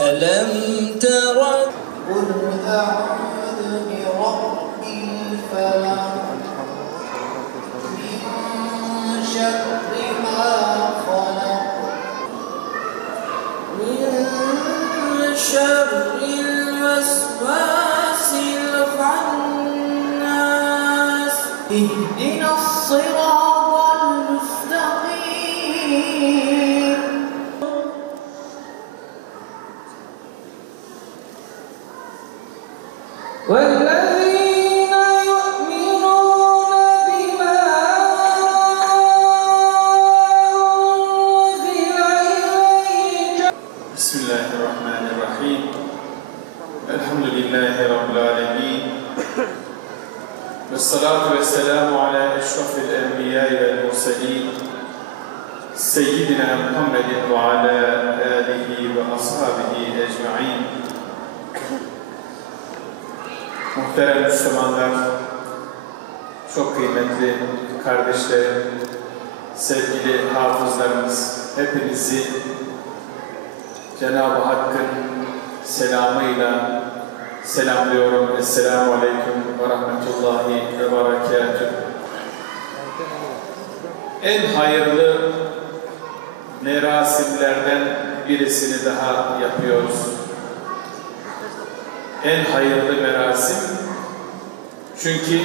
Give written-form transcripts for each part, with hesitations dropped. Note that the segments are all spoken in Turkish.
ألم تر قل أعوذ برب الفلق من شر ما خلق من شر الوسواس الخناس اهدنا الصراط المستقيم والذين يؤمنون بما أنزل إليك. بسم الله الرحمن الرحيم. الحمد لله رب العالمين. والصلاة والسلام على أشرف الأنبياء والمرسلين سيدنا محمد وعلى آله وأصحابه أجمعين. Muhterem Müslümanlar, çok kıymetli kardeşlerim, sevgili hafızlarımız, hepinizi Cenab-ı Hakk'ın selamıyla selamlıyorum. Esselamu Aleyküm ve Rahmetullahi ve Berekatuhu. En hayırlı merasimlerden birisini daha yapıyoruz. En hayırlı merasim, çünkü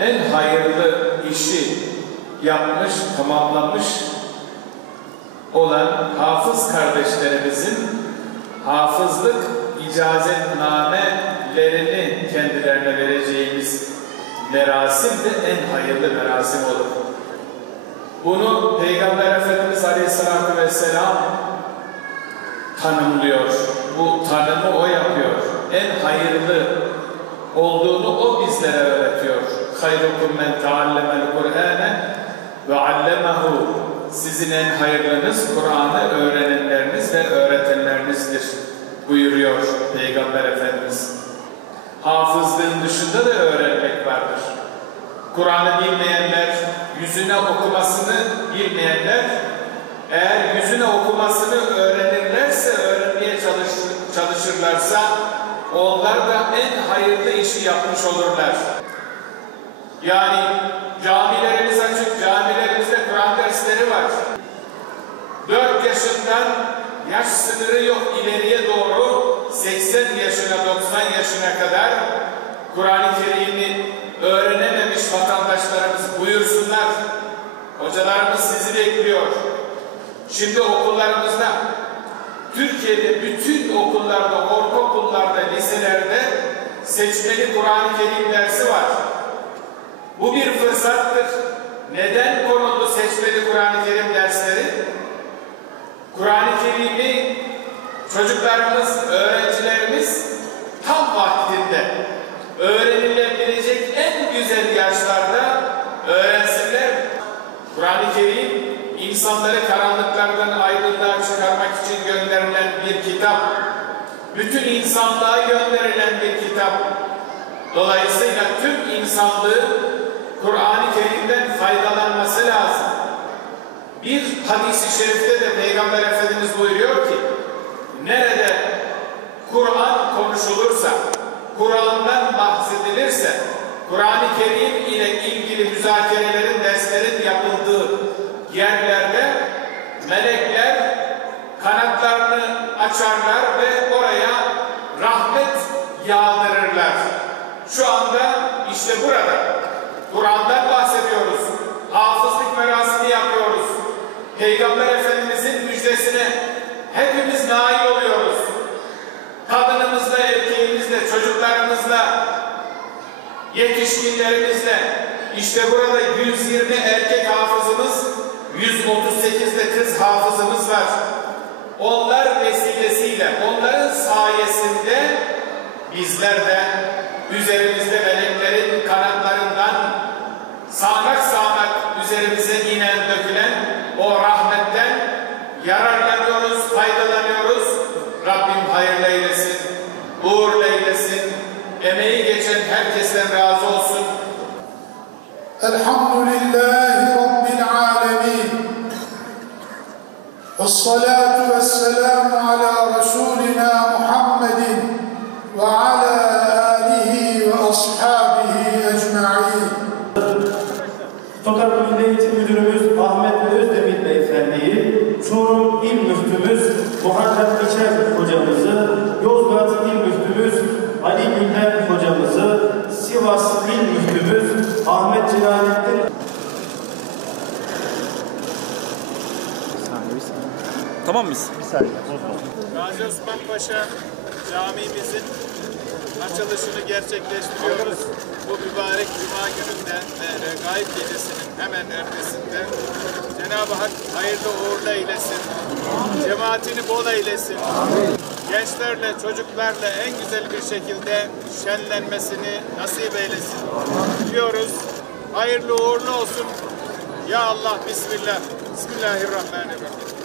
en hayırlı işi yapmış, tamamlamış olan hafız kardeşlerimizin hafızlık icazetnamelerini kendilerine vereceğimiz merasim de en hayırlı merasim olur. Bunu Peygamber Efendimiz Aleyhisselatü Vesselam tanımlıyor. Bu tanımı o yapıyor. En hayırlı olduğunu o bizlere öğretiyor. Hayrukum men taallemel Kur'ane ve allemehu. Sizin en hayırlınız Kur'an'ı öğrenenleriniz ve öğretenlerinizdir buyuruyor Peygamber Efendimiz. Hafızlığın dışında da öğrenmek vardır. Kur'an'ı bilmeyenler, yüzüne okumasını bilmeyenler, eğer yüzüne okumasını öğrenirlerse, öğrenmeye çalışırlarsa, onlar da en hayırlı işi yapmış olurlar. Yani camilerimiz açık, camilerimizde Kur'an dersleri var. 4 yaşından yaş sınırı yok, ileriye doğru 80 yaşına, 90 yaşına kadar Kur'an-ı Kerim'i öğrenememiş vatandaşlarımız buyursunlar. Hocalarımız sizi bekliyor. Şimdi okullarımızda, Türkiye'de bütün okullarda, ortaokullarda, liselerde seçmeli Kur'an-ı Kerim dersi var. Bu bir fırsattır. Neden konuldu seçmeli Kur'an-ı Kerim dersleri? Kur'an-ı Kerim'i çocuklarımız, öğrencilerimiz tam vaktinde öğrenilebilecek en güzel yaşlarda öğrensinler. Kur'an-ı Kerim insanları karanlıklardan aydınlığa çıkarmak için gönderilen bir kitap. Bütün insanlığa gönderilen bir kitap. Dolayısıyla tüm insanlığın Kur'an-ı Kerim'den faydalanması lazım. Bir hadis-i şerifte de Peygamber Efendimiz buyuruyor ki, nerede Kur'an konuşulursa, Kur'an'dan bahsedilirse, Kur'an-ı Kerim ile ilgili müzakerelerin, derslerin yapıldığı yerlerde melekler kanatlarını açarlar ve oraya rahmet yağdırırlar. Şu anda işte burada Kur'an'dan bahsediyoruz. Hafızlık merasimi yapıyoruz. Peygamber Efendimizin müjdesine hepimiz nail oluyoruz. Kadınımızla, erkeğimizle, çocuklarımızla, yetişkinlerimizle. İşte burada 120 erkek hafızımız, 138 de kız hafızımız var. Onlar vesilesiyle, onların sayesinde bizler de üzerimizde meleklerin kanatlarından sağanak sağanak üzerimize inen, dökülen o rahmetten yararlanıyoruz, faydalanıyoruz. Rabbim hayırlı eylesin, uğurlu eylesin, emeği geçen herkesten razı olsun. Elhamdülillahi Rabbil alemin. والصلاة والسلام على رسولنا محمد وعلى آله وأصحابه أجمعين. Tokat Milli Eğitim Müdürümüz Ahmet Özdemir Beyefendi'yi, Çorum İl Müftümüz Muharrem İçer Hocamızı, Yozgat İl Müftümüz Ali Günder Hocamızı, Sivas İl Müftümüz Ahmet Celalettin. Tamam mıyız? Gazi Osman Paşa Camimizin açılışını gerçekleştiriyoruz. Bu mübarek Cuma gününde ve Regaib Gecesi'nin hemen ertesinde Cenab-ı Hak hayırlı uğurlu eylesin, cemaatini bol eylesin, gençlerle, çocuklarla en güzel bir şekilde şenlenmesini nasip eylesin diyoruz. Hayırlı uğurlu olsun. Ya Allah, Bismillah. Bismillahirrahmanirrahim.